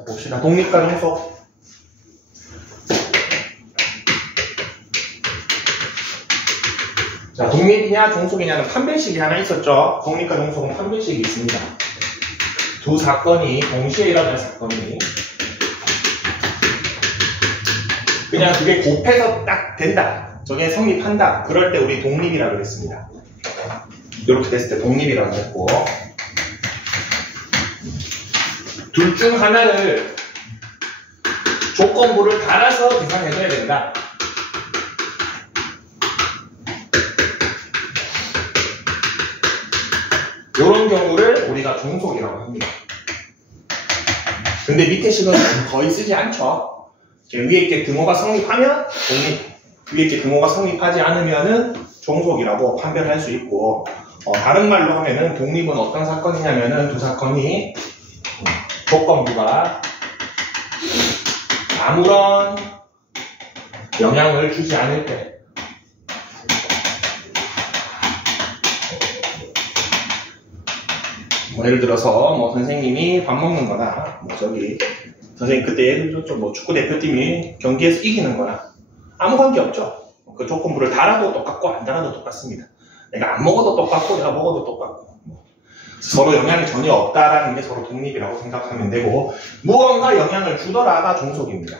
자, 봅시다. 독립과 종속. 자, 독립이냐 종속이냐는 판별식이 하나 있었죠. 독립과 종속은 판별식이 있습니다. 두 사건이 동시에 일어날 사건이 그냥 그게 곱해서 딱 된다. 저게 성립한다. 그럴 때 우리 독립이라고 했습니다. 이렇게 됐을 때 독립이라고 했고, 둘 중 하나를 조건부를 달아서 계산해줘야 된다. 이런 경우를 우리가 종속이라고 합니다. 근데 밑에 식은 거의 쓰지 않죠. 위에 게 등호가 성립하면 독립, 위에 게 등호가 성립하지 않으면은 종속이라고 판별할 수 있고, 다른 말로 하면은 독립은 어떤 사건이냐면은 두 사건이 조건부가 아무런 영향을 주지 않을 때, 예를 들어서 선생님이 밥 먹는 거나 선생님 그때 예를 들어서 축구 대표팀이 경기에서 이기는 거나 아무 관계 없죠. 그 조건부를 달아도 똑같고 안 달아도 똑같습니다. 내가 안 먹어도 똑같고 내가 먹어도 똑같고 서로 영향이 전혀 없다라는 게 서로 독립이라고 생각하면 되고, 무언가 영향을 주더라가 종속입니다.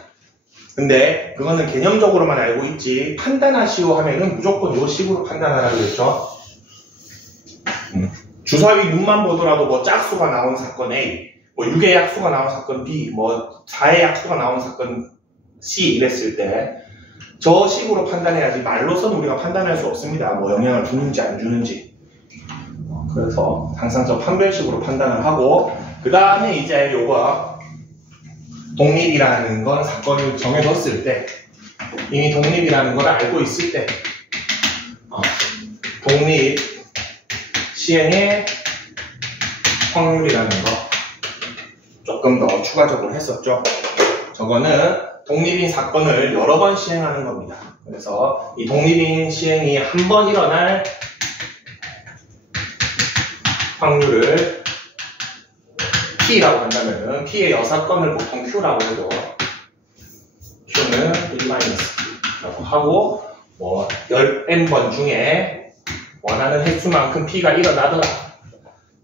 근데 그거는 개념적으로만 알고 있지 판단하시오 하면은 무조건 이 식으로 판단하라고 했죠. 주사위 눈만 보더라도 짝수가 나온 사건 A, 6의 약수가 나온 사건 B, 4의 약수가 나온 사건 C 이랬을 때 저 식으로 판단해야지 말로서는 우리가 판단할 수 없습니다. 영향을 주는지 안 주는지. 그래서 항상 저 판별식으로 판단을 하고, 그 다음에 이제 요거 독립이라는 건 사건을 정해뒀을 때, 이미 독립이라는 걸 알고 있을 때 독립 시행의 확률이라는 거 조금 더 추가적으로 했었죠. 저거는 독립인 사건을 여러 번 시행하는 겁니다. 그래서 이 독립인 시행이 한 번 일어날 확률을 P라고 한다면 P의 여사건을 보통 Q라고 해도 Q는 1-P라고 하고, 10N번 중에 원하는 횟수만큼 P가 일어나더라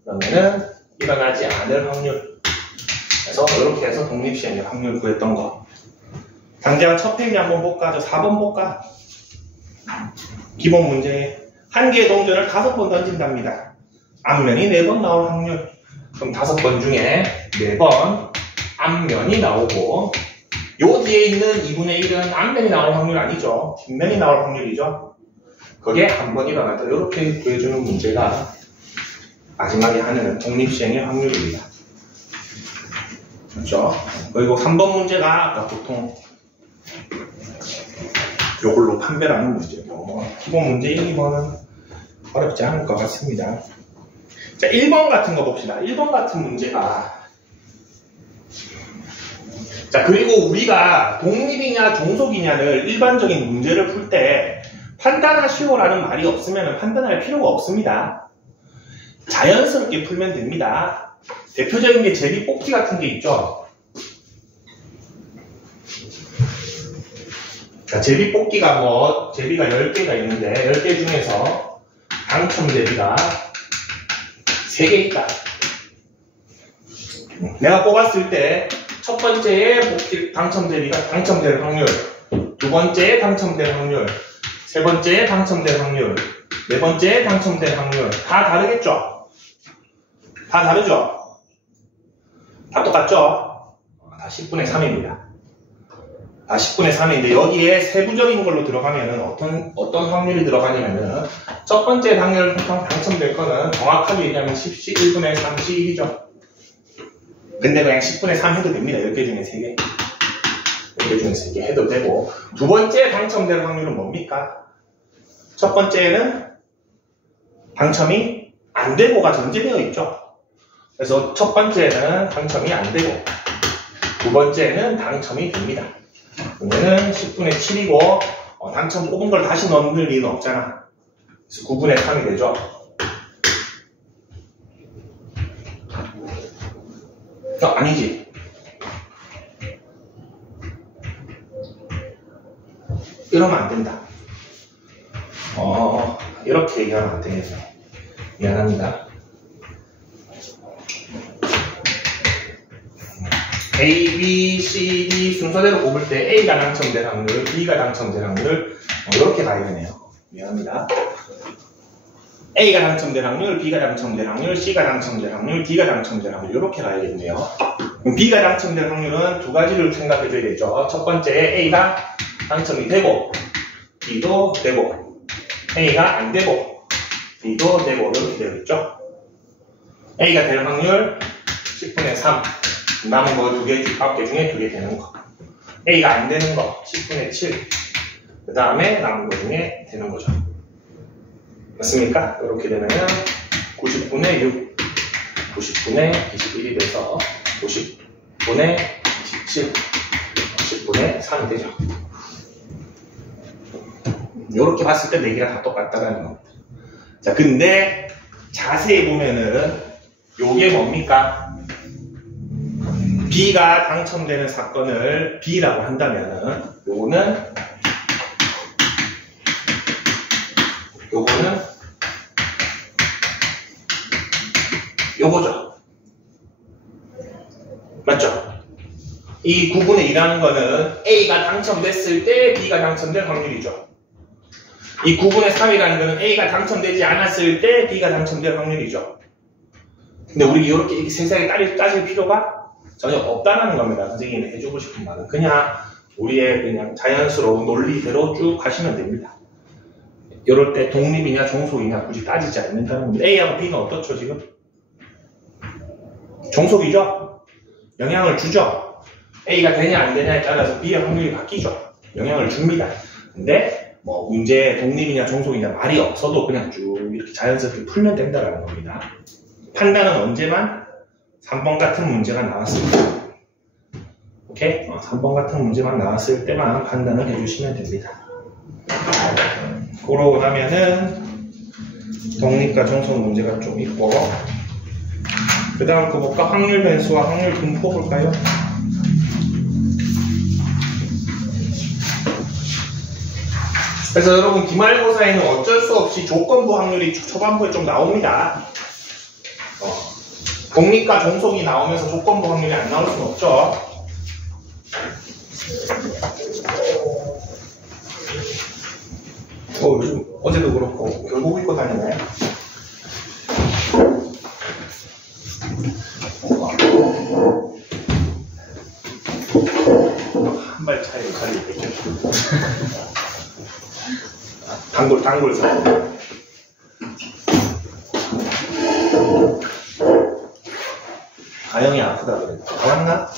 그러면은 일어나지 않을 확률. 그래서 이렇게 해서 독립시행의 확률 구했던 거. 당장 첫 페이지 한번 볼까? 저 4번 볼까? 기본 문제에 한 개의 동전을 5번 던진답니다. 앞면이 4번 나올 확률. 그럼 5번 중에 4번 앞면이 나오고, 요 뒤에 있는 2분의 1은 앞면이 나올 확률 아니죠. 뒷면이 나올 확률이죠. 그게 한 번 일어나다. 이렇게 구해주는 문제가 마지막에 하는 독립시행의 확률입니다. 그렇죠? 그리고 3번 문제가 아까 보통 이걸로 판별하는 문제고, 기본 문제 1, 2번은 어렵지 않을 것 같습니다. 자, 1번 같은 거 봅시다. 1번 같은 문제가, 자, 그리고 우리가 독립이냐 종속이냐를 일반적인 문제를 풀 때 판단하시오라는 말이 없으면 판단할 필요가 없습니다. 자연스럽게 풀면 됩니다. 대표적인 게 제비 뽑기 같은 게 있죠. 자, 제비 뽑기가 제비가 10개가 있는데 10개 중에서 당첨 제비가 3개 있다. 내가 뽑았을 때 첫 번째에 당첨 제비가 당첨될 확률, 두 번째에 당첨될 확률, 세 번째에 당첨될 확률, 네 번째에 당첨될 확률 다 다르겠죠? 다 다르죠? 다 똑같죠? 다 10분의 3입니다. 다 10분의 3인데 여기에 세부적인 걸로 들어가면은 어떤 확률이 들어가냐면은 첫 번째 당첨될 거는 정확하게 얘기하면 10시 1분의 3시 1이죠. 근데 그냥 10분의 3 해도 됩니다. 10개 중에 3개. 10개 중에 3개 해도 되고, 두 번째 당첨될 확률은 뭡니까? 첫 번째는 당첨이 안 되고가 전제되어 있죠. 그래서 첫 번째는 당첨이 안 되고, 두 번째는 당첨이 됩니다. 그러면은 10분의 7이고, 당첨 뽑은 걸 다시 넣는 리는 없잖아. 그래서 9분의 3이 되죠. 아니지. 그러면 안 된다. 이렇게 얘기하면 안 되겠네. 미안합니다. A, B, C, D 순서대로 뽑을 때 A가 당첨될 확률, B가 당첨될 확률 이렇게 가야 되네요. 미안합니다. A가 당첨될 확률, B가 당첨될 확률, C가 당첨될 확률, D가 당첨될 확률 이렇게 가야겠네요. 그럼 B가 당첨될 확률은 두 가지를 생각해 줘야 되죠. 첫 번째 A가 당첨이 되고 B도 되고 A가 안 되고 B도 되고 이렇게 되겠죠. A가 될 확률 10분의 3 남은 거 2개, 9개 중에 2개 되는 거. A가 안 되는 거 10분의 7 그 다음에 남은 거 중에 되는 거죠. 맞습니까? 이렇게 되면 90분의 6 90분의 21이 돼서 90분의 27 10분의 3이 되죠. 이렇게 봤을 때 4개가 다 똑같다라는 겁니다. 자, 근데 자세히 보면은 요게 뭡니까? B가 당첨되는 사건을 B라고 한다면은 요거는 요거죠. 맞죠? 이 9분의 2라는 거는 A가 당첨됐을 때 B가 당첨될 확률이죠. 이 9분의 3이라는 거는 A가 당첨되지 않았을 때 B가 당첨될 확률이죠. 근데 우리 이렇게 세세하게 따질 필요가 전혀 없다는 겁니다. 선생님이 해주고 싶은 말은 그냥 우리의 그냥 자연스러운 논리대로 쭉 가시면 됩니다. 이럴 때 독립이냐 종속이냐 굳이 따지지 않는다는 겁니다. A하고 B는 어떻죠 지금? 종속이죠? 영향을 주죠? A가 되냐 안 되냐에 따라서 B의 확률이 바뀌죠? 영향을 줍니다. 근데 뭐 문제 독립이냐 종속이냐 말이 없어도 그냥 쭉 이렇게 자연스럽게 풀면 된다는 겁니다. 판단은 언제만? 3번 같은 문제가 나왔을 때. 오케이? 3번 같은 문제만 나왔을 때만 판단을 해주시면 됩니다. 그러고 나면은 독립과 종속 문제가 좀 있고 그 다음 거 볼까? 확률 변수와 확률 분포 볼까요? 그래서 여러분 기말고사에는 어쩔 수 없이 조건부 확률이 초반부에 좀 나옵니다. 독립과 종속이 나오면서 조건부 확률이 안 나올 수는 없죠. 요즘 어제도 그렇고 결국 입고 다니네. 한 발 차이로 자리 뺏겨주고 단골 사고. 가영이 아프다 그래. 다 왔나?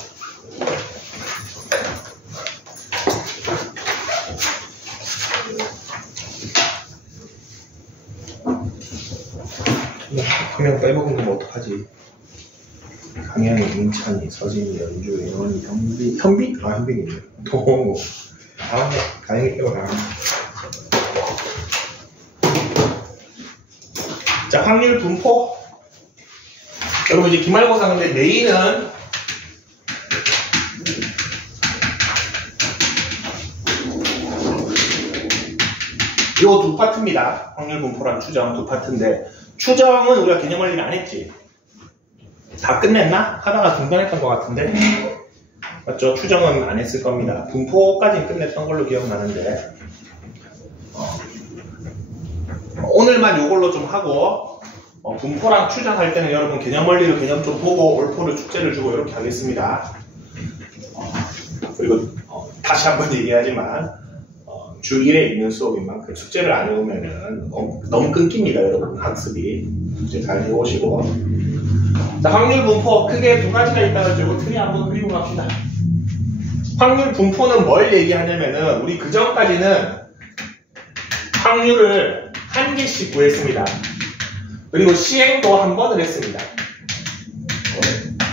한 명 빼먹은 거면 어떡하지? 강양이, 임찬이, 서진이, 연주, 예원이, 현빈? 아, 현빈이 있네. 동호. 아, 가영이 빼고 나갔네. 자, 확률 분포. 여러분, 이제 기말고사 근데 내일은 요 두 파트입니다. 확률 분포랑 추정 두 파트인데, 추정은 우리가 개념 원리를 안 했지. 다 끝냈나? 하다가 중단했던 것 같은데. 맞죠? 추정은 안 했을 겁니다. 분포까지는 끝냈던 걸로 기억나는데. 오늘만 요걸로 좀 하고, 분포랑 추정할 때는 여러분 개념 원리로 개념 좀 보고 올포를 축제를 주고 이렇게 하겠습니다. 그리고 다시 한번 얘기하지만 주 1에 있는 수업인 만큼 숙제를 안 해오면은 너무 끊깁니다, 여러분. 학습이. 숙제 잘 해오시고. 자, 확률 분포 크게 두 가지가 있다는 줄 트리 한번 그리고 갑시다. 확률 분포는 뭘 얘기하냐면은 우리 그 전까지는 확률을 한 개씩 구했습니다. 그리고 시행도 한 번을 했습니다.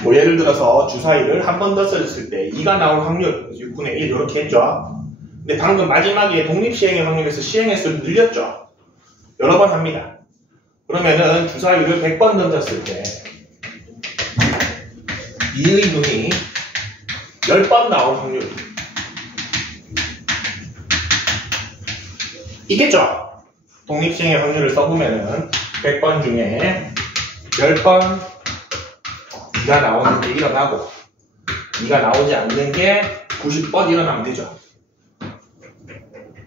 뭐 예를 들어서 주사위를 한 번 더 써줬을 때 2가 나올 확률 6분의 1 이렇게 했죠. 근데 방금 마지막에 독립시행의 확률에서 시행의 수를 늘렸죠. 여러 번 합니다. 그러면은 주사위를 100번 던졌을 때 2의 눈이 10번 나올 확률 있겠죠? 독립시행의 확률을 써보면은 100번 중에 10번 2가 나오는 게 일어나고 2가 나오지 않는 게 90번 일어나면 되죠.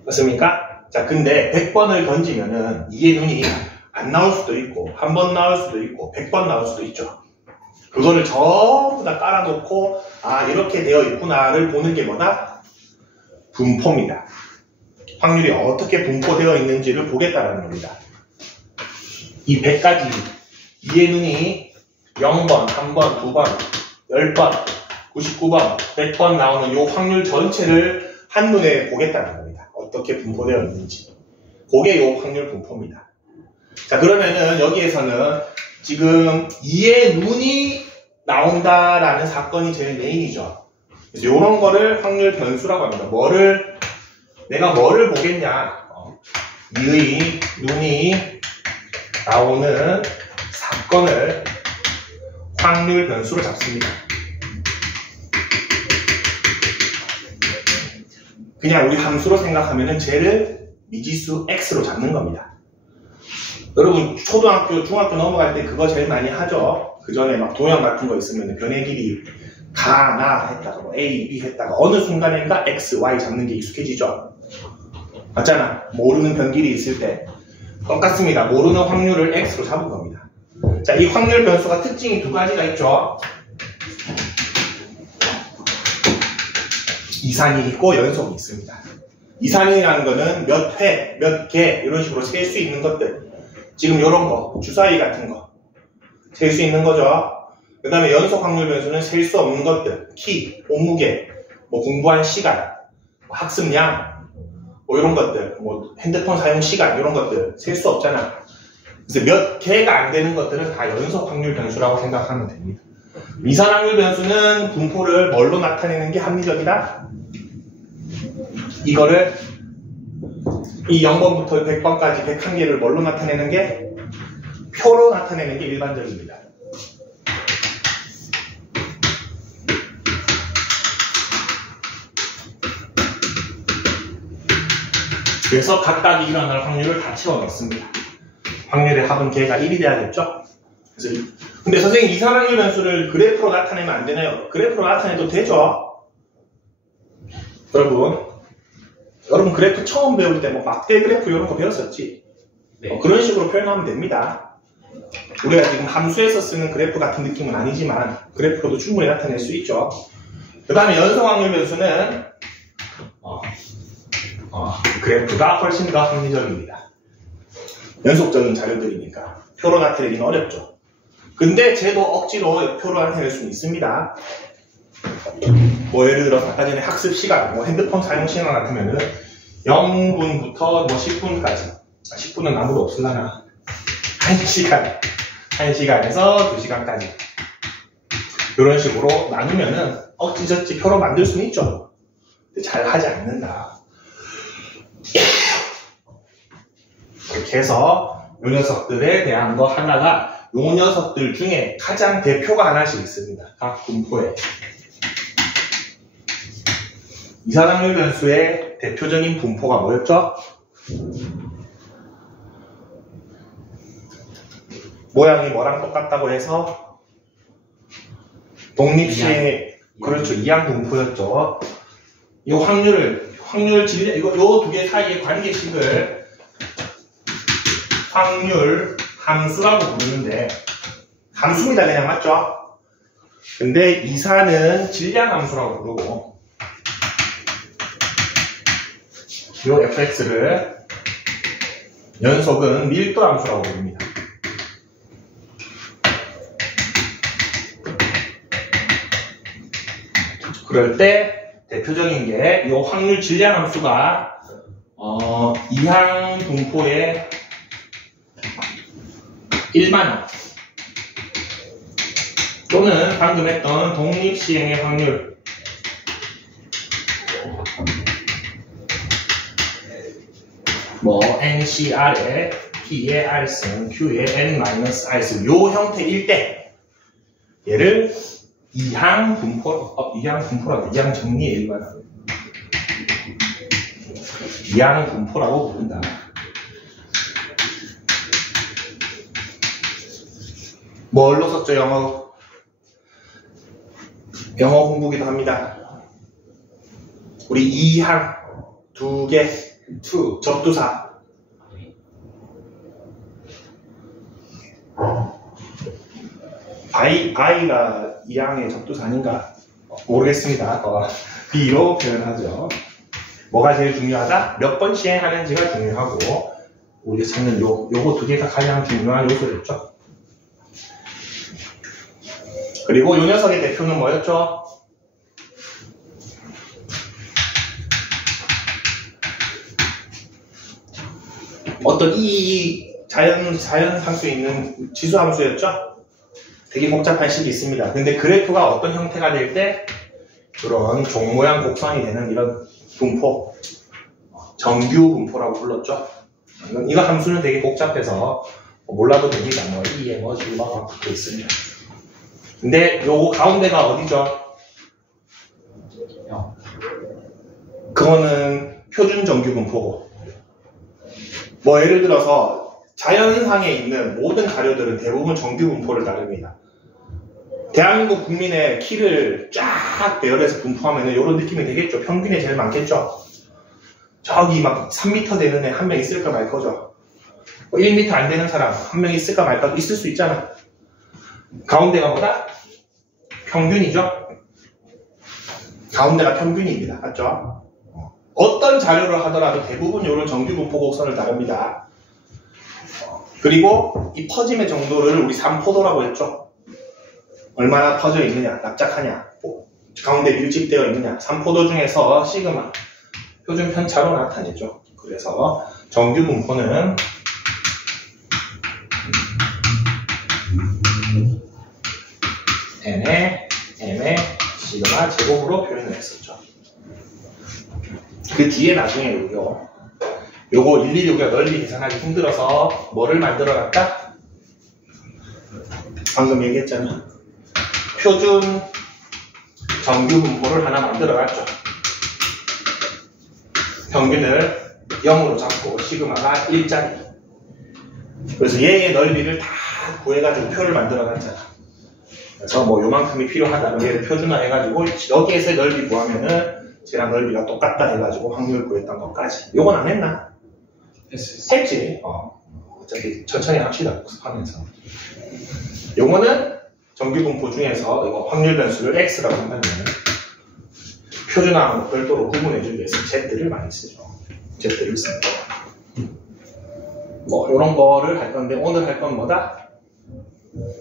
맞습니까? 자, 근데 100번을 던지면은 2의 눈이 안 나올 수도 있고 한 번 나올 수도 있고 100번 나올 수도 있죠. 그거를 전부 다 깔아놓고 아 이렇게 되어 있구나를 보는 게 뭐다? 분포입니다. 확률이 어떻게 분포되어 있는지를 보겠다는 겁니다. 이 100가지 2의 눈이 0번, 1번, 2번, 10번, 99번, 100번 나오는 이 확률 전체를 한눈에 보겠다는 겁니다. 어떻게 분포되어 있는지. 그게 이 확률 분포입니다. 자, 그러면은 여기에서는 지금 2의 눈이 나온다라는 사건이 제일 메인이죠. 그래서 이런 거를 확률 변수라고 합니다. 내가 뭐를 보겠냐. 2의 눈이 나오는 사건을 확률 변수로 잡습니다. 그냥 우리 함수로 생각하면은 쟤를 미지수 x로 잡는 겁니다. 여러분 초등학교, 중학교 넘어갈 때 그거 제일 많이 하죠. 그 전에 막 도형 같은 거 있으면 변의 길이 가, 나 했다가 뭐 a, b 했다가 어느 순간인가 x, y 잡는 게 익숙해지죠. 맞잖아. 모르는 변길이 있을 때 똑같습니다. 모르는 확률을 x로 잡은 겁니다. 자, 이 확률 변수가 특징이 두 가지가 있죠. 이산이 있고 연속이 있습니다. 이산이라는 거는 몇 회, 몇 개 이런 식으로 셀 수 있는 것들. 지금 이런 거, 주사위 같은 거 셀 수 있는 거죠. 그 다음에 연속 확률 변수는 셀 수 없는 것들. 키, 몸무게, 뭐 공부한 시간, 뭐 학습량, 뭐 이런 것들, 뭐 핸드폰 사용 시간 이런 것들 셀 수 없잖아. 그래서 몇 개가 안 되는 것들은 다 연속 확률 변수라고 생각하면 됩니다. 이산 확률 변수는 분포를 뭘로 나타내는 게 합리적이다? 이거를 이 0번부터 100번까지 101개를 뭘로 나타내는 게? 표로 나타내는 게 일반적입니다. 그래서 각각 일어날 확률을 다 채워 넣습니다. 확률의 합은 걔가 1이 돼야겠죠? 그래서 근데 선생님 이산 확률 변수를 그래프로 나타내면 안 되나요? 그래프로 나타내도 되죠? 여러분 그래프 처음 배울 때 뭐 막대 그래프 이런 거 배웠었지? 네. 그런 식으로 표현하면 됩니다. 우리가 지금 함수에서 쓰는 그래프 같은 느낌은 아니지만 그래프로도 충분히 나타낼 수 있죠. 그 다음에 연속 확률 변수는 그래프가 훨씬 더 합리적입니다. 연속적인 자료들이니까 표로 나타내기는 어렵죠. 근데 쟤도 억지로 표로 나타낼 수는 있습니다. 뭐 예를 들어 아까 전에 학습 시간, 뭐 핸드폰 사용 시간 같으면은 0분부터 뭐 10분까지 10분은 아무도 없을라나 1시간에서 2시간까지 이런 식으로 나누면은 어찌저찌 표로 만들 수는 있죠. 근데 잘 하지 않는다. 이렇게 해서 요 녀석들에 대한 거 하나가 요 녀석들 중에 가장 대표가 하나씩 있습니다. 각 분포에. 이산 확률 변수의 대표적인 분포가 뭐였죠? 모양이 뭐랑 똑같다고 해서 독립시행의 그렇죠. 이항 분포였죠. 이 확률 질량, 요 두 개 사이의 관계식을 확률 함수라고 부르는데 함수입니다. 그냥 맞죠? 근데 이산은 질량 함수라고 부르고 요 fx를 연속은 밀도 함수라고 부릅니다. 그럴 때 대표적인 게 이 확률 질량 함수가 이항 분포의 일반항 또는 방금 했던 독립시행의 확률 뭐 NCR에 P의 R승, Q의 N-R승 요 형태일 때 얘를 이항 분포라고 이항 정리의 일반항 이항 분포라고 부른다. 뭘로 썼죠, 영어? 영어 공부기도 합니다. 우리 이항, 두 개, 접두사. 바이가 이항의 접두사 아닌가? 모르겠습니다. B로 표현하죠. 뭐가 제일 중요하다? 몇 번 시행하는지가 중요하고, 우리가 찾는 요거 두 개가 가장 중요한 요소였죠. 그리고 요 녀석의 대표는 뭐였죠? 어떤 이 자연상수에 있는 지수함수였죠? 되게 복잡한 식이 있습니다. 근데 그래프가 어떤 형태가 될 때 그런 종 모양 곡선이 되는 이런 분포, 정규 분포라고 불렀죠. 이거 함수는 되게 복잡해서 몰라도 됩니다. 이에 뭐 지금 붙어 있습니다. 근데 요거 가운데가 어디죠? 그거는 표준 정규 분포고, 뭐 예를 들어서 자연상에 있는 모든 가료들은 대부분 정규 분포를 따릅니다. 대한민국 국민의 키를 쫙 배열해서 분포하면 이런 느낌이 되겠죠. 평균에 제일 많겠죠. 저기 막 3m 되는 애 한 명 있을까 말 거죠. 1m 안 되는 사람 한 명 있을까 말까 있을 수 있잖아. 가운데가 뭐다? 평균이죠. 가운데가 평균입니다. 맞죠? 어떤 자료를 하더라도 대부분 이런 정규 분포 곡선을 따릅니다. 그리고 이 퍼짐의 정도를 우리 3포도라고 했죠. 얼마나 퍼져 있느냐, 납작하냐, 가운데 밀집되어 있느냐, 3포도 중에서 시그마, 표준 편차로 나타내죠. 그래서 정규 분포는 n에 m의 시그마 제곱으로 표현을 했었죠. 그 뒤에 나중에 요거 126가 넓이 계산하기 힘들어서 뭐를 만들어 놨다? 방금 얘기했잖아. 표준 정규 분포를 하나 만들어 놨죠. 평균을 0으로 잡고 시그마가 1짜리. 그래서 얘의 넓이를 다 구해가지고 표를 만들어 놨잖아. 그래서 뭐 요만큼이 필요하다면 얘를 표준화해가지고 여기에서 넓이 구하면은 쟤랑 넓이가 똑같다 해가지고 확률 구했던 것까지. 요건 안 했나? 했지. 어차피 천천히 합시다. 하면서. 요거는 정규 분포 중에서 이거 확률 변수를 x라고 한다면 표준화하고 별도로 구분해주기 위해서 z를 많이 쓰죠. z를 씁니다. 뭐 이런 거를 할 건데 오늘 할 건 뭐다?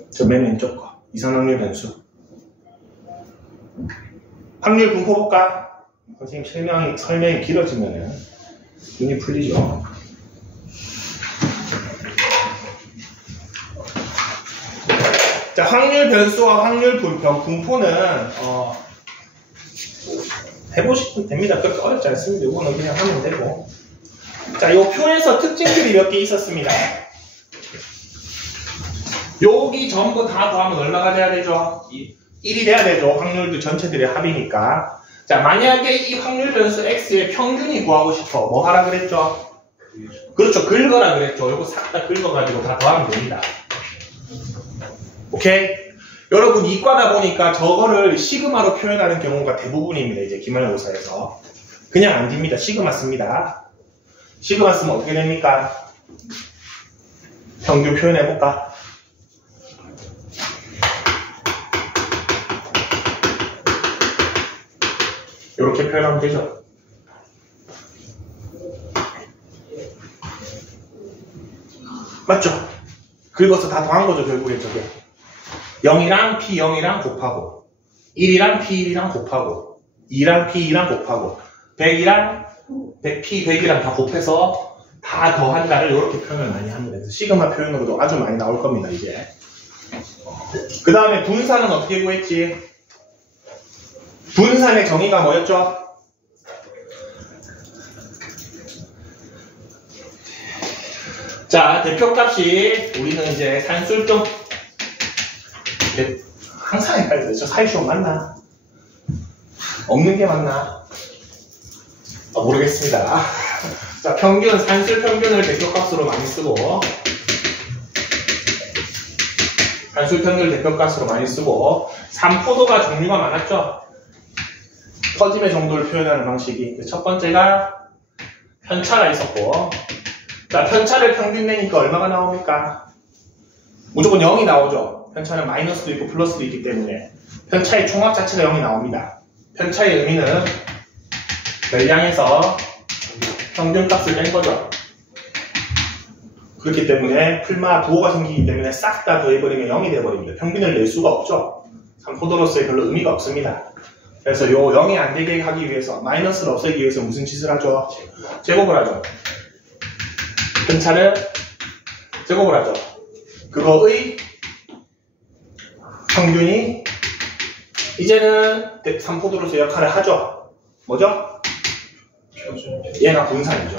저 맨 왼쪽 거 이상확률 변수. 확률 분포 볼까? 선생님 설명이 길어지면은 눈이 풀리죠. 자, 확률 변수와 확률 분포는 해보시면 됩니다. 그렇게 어렵지 않습니다. 이거는 그냥 하면 되고. 자, 이 표에서 특징들이 몇 개 있었습니다. 여기 전부 다 더하면 얼마가 돼야 되죠? 1이 돼야 되죠. 확률도 전체들의 합이니까. 자, 만약에 이 확률 변수 x의 평균이 구하고 싶어. 뭐 하라 그랬죠? 그렇죠. 긁어라 그랬죠. 이거 싹 다 긁어가지고 다 더하면 됩니다. 오케이? 여러분 이과다 보니까 저거를 시그마로 표현하는 경우가 대부분입니다. 이제 기말고사에서 그냥 안 됩니다. 시그마 씁니다. 시그마 쓰면 어떻게 됩니까? 평균 표현해볼까? 이렇게 표현하면 되죠. 맞죠? 긁어서 다 더한 거죠. 결국에 저게 0이랑 P0이랑 곱하고 1이랑 P1이랑 곱하고 2랑 P2랑 곱하고 100이랑 P100이랑 다 곱해서 다 더한다를 이렇게 표현을 많이 합니다. 그래서 시그마 표현으로도 아주 많이 나올 겁니다. 이제 그 다음에 분산은 어떻게 구했지? 분산의 정의가 뭐였죠? 자, 대표값이 우리는 이제 산술종 항상 헷갈려요. 저 사이시험 맞나? 없는 게 맞나? 모르겠습니다. 자, 평균, 산술 평균을 대표값으로 많이 쓰고, 산술 평균을 대표값으로 많이 쓰고, 산포도가 종류가 많았죠? 터짐의 정도를 표현하는 방식이. 첫 번째가 편차가 있었고, 자, 편차를 평균 내니까 얼마가 나옵니까? 무조건 0이 나오죠. 편차는 마이너스도 있고 플러스도 있기 때문에. 편차의 총합 자체가 0이 나옵니다. 편차의 의미는 멸량에서 평균값을 뺀 거죠. 그렇기 때문에 풀마 부호가 생기기 때문에 싹 다 더해버리면 0이 돼버립니다. 평균을 낼 수가 없죠. 산포도로서의 별로 의미가 없습니다. 그래서 요 0이 안 되게 하기 위해서, 마이너스를 없애기 위해서 무슨 짓을 하죠? 제곱을 하죠. 편차를 제곱을 하죠. 그거의 평균이 이제는 산포도로서 역할을 하죠. 뭐죠? 얘가 분산이죠.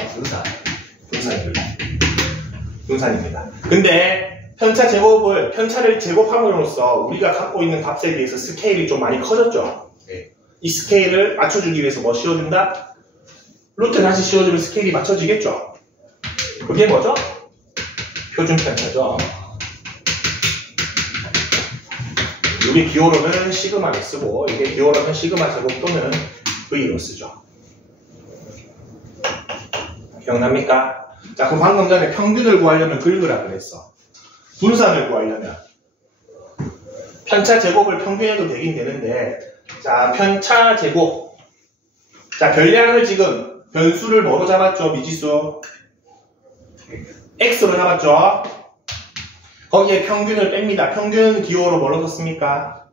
분산입니다. 근데 편차를 제곱함으로써 우리가 갖고 있는 값에 비해서 스케일이 좀 많이 커졌죠. 이 스케일을 맞춰주기 위해서 뭐 씌워준다? 루트 다시 씌워주면 스케일이 맞춰지겠죠. 그게 뭐죠? 표준 편차죠. 이게 기호로는 시그마를 쓰고, 이게 기호로는 시그마 제곱 또는 V로 쓰죠. 기억납니까? 자, 그럼 방금 전에 평균을 구하려면 긁으라 그랬어. 분산을 구하려면 편차 제곱을 평균해도 되긴 되는데, 자, 편차 제곱. 자, 별량을 지금 변수를 뭐로 잡았죠? 미지수 X로 잡았죠? 거기에 평균을 뺍니다. 평균 기호로 뭐로 썼습니까?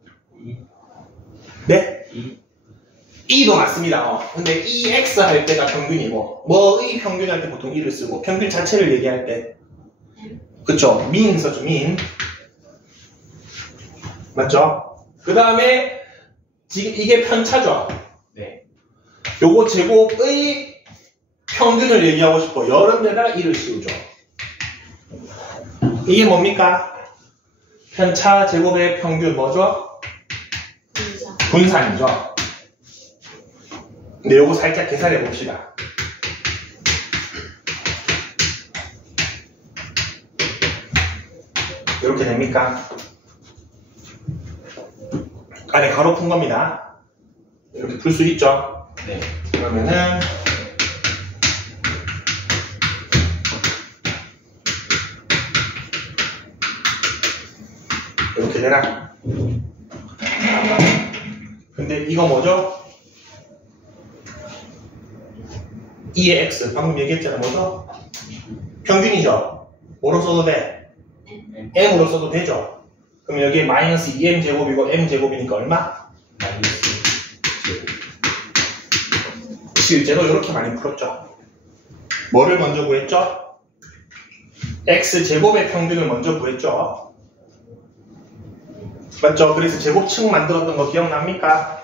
네? 2도 맞습니다. 근데 2x 할 때가 평균이고, 뭐의 평균 할 때 보통 2를 쓰고, 평균 자체를 얘기할 때, 그쵸? 민 썼죠, 민. 맞죠? 그 다음에, 지금 이게 편차죠? 네. 요거 제곱의 평균을 얘기하고 싶어. 여러 데다가 1을 씌우죠. 이게 뭡니까? 편차 제곱의 평균 뭐죠? 분산이죠. 근데 요거 살짝 계산해 봅시다. 이렇게 됩니까? 안에 가로 푼 겁니다. 이렇게 풀 수 있죠? 네. 그러면은 이렇게 되나? 근데 이거 뭐죠? 2의 x 방금 얘기했잖아. 뭐죠? 평균이죠. 뭐로 써도 돼? m으로 써도 되죠. 그럼 여기에 마이너스 2m 제곱이고 m 제곱이니까 얼마? 마이너스 제곱. 실제로 이렇게 많이 풀었죠. 뭐를 먼저 구했죠? x 제곱의 평균을 먼저 구했죠. 맞죠? 그래서 제곱층 만들었던 거 기억납니까?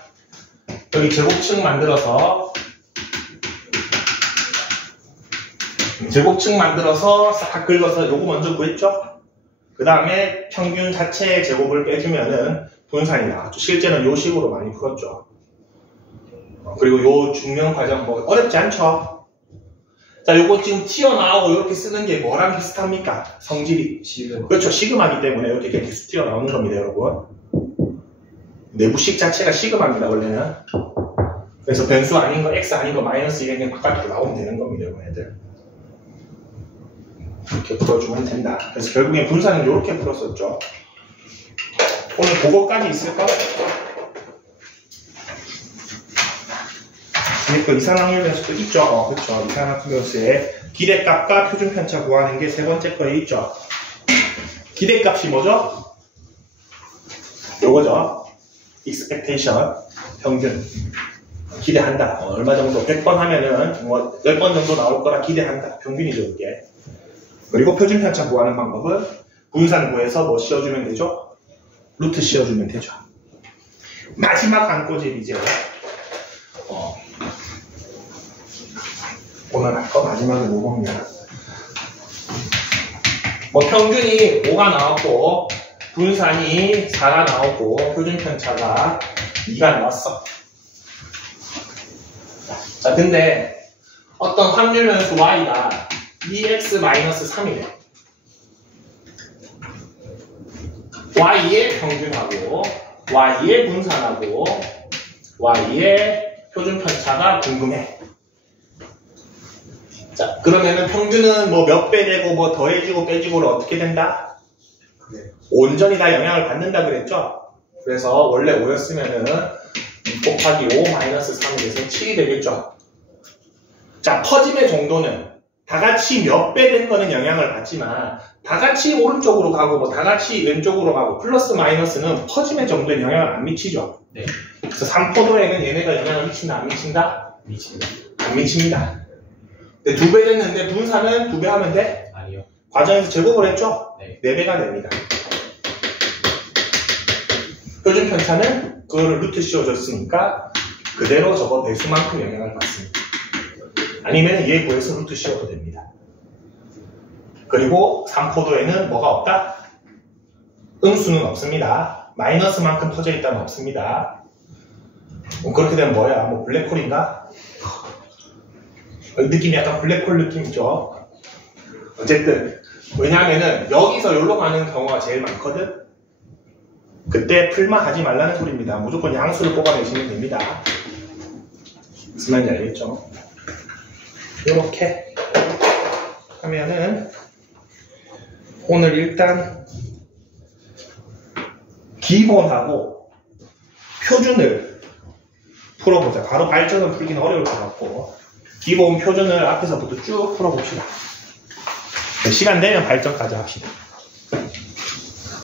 여기 제곱층 만들어서 싹 긁어서 요거 먼저 구했죠? 그 다음에 평균 자체의 제곱을 빼주면은 분산이 나왔죠. 실제는 요 식으로 많이 풀었죠. 그리고 요 증명 과정 뭐 어렵지 않죠? 자, 요거 지금 튀어나오고 이렇게 쓰는 게 뭐랑 비슷합니까? 성질이. 시그마. 그렇죠. 시그마이기 때문에 이렇게 계속 튀어나오는 겁니다, 여러분. 내부식 자체가 시그마입니다, 원래는. 그래서 변수 아닌 거, x 아닌 거, 마이너스 1이 그냥 바깥으로 나오면 되는 겁니다, 여러분 애들. 이렇게 풀어주면 된다. 그래서 결국엔 분산은 이렇게 풀었었죠. 오늘 그거까지 있을까? 그 이산확률 변수도 있죠. 그렇죠. 이산확률 변수에 기대값과 표준편차 구하는 게 세 번째 거에 있죠. 기대값이 뭐죠? 요거죠. expectation, 평균. 기대한다. 얼마 정도, 100번 하면은 뭐 10번 정도 나올 거라 기대한다. 평균이죠, 이게. 그리고 표준편차 구하는 방법은 분산 구해서 뭐 씌워주면 되죠? 루트 씌워주면 되죠. 마지막 한 꼬집 이제 오늘 할 거 마지막에 뭐봅니다. 뭐 평균이 5가 나왔고 분산이 4가 나왔고 표준편차가 2가 나왔어. 자, 근데 어떤 확률 변수 y가 2x-3이래. y의 평균하고 y의 분산하고 y의 표준 편차가 궁금해. 자, 그러면은 평균은 뭐 몇 배 되고 뭐 더해지고 빼지고를 어떻게 된다? 온전히 다 영향을 받는다 그랬죠? 그래서 원래 5였으면은 2 곱하기 5 마이너스 3이 돼서 7이 되겠죠? 자, 퍼짐의 정도는 다 같이 몇 배 된 거는 영향을 받지만 다 같이 오른쪽으로 가고 뭐 다 같이 왼쪽으로 가고 플러스 마이너스는 퍼짐의 정도에 영향을 안 미치죠? 네. 그래서 3포도에는 얘네가 영향을 미친다 안 미친다? 미친다. 안 미칩니다. 근데 2배 됐는데 분산은 2배 하면 돼? 아니요. 과정에서 제곱을 했죠? 네. 4배가 됩니다. 표준 편차는 그거를 루트 씌워줬으니까 그대로 저거 배수만큼 영향을 받습니다. 아니면 얘 구해서 루트 씌워도 됩니다. 그리고 3포도에는 뭐가 없다? 음수는 없습니다. 마이너스만큼 퍼져 있다는 없습니다. 그렇게 되면 뭐야? 뭐 블랙홀인가? 느낌이 약간 블랙홀 느낌이죠. 어쨌든 왜냐하면은 여기서 여기로 가는 경우가 제일 많거든. 그때 풀만 하지 말라는 소리입니다. 무조건 양수를 뽑아내시면 됩니다. 무슨 말인지 알겠죠? 이렇게 하면은 오늘 일단 기본하고 표준을 풀어보자. 바로 발전은 풀기는 어려울 것 같고 기본 표준을 앞에서부터 쭉 풀어봅시다. 시간 되면 발전까지 합시다.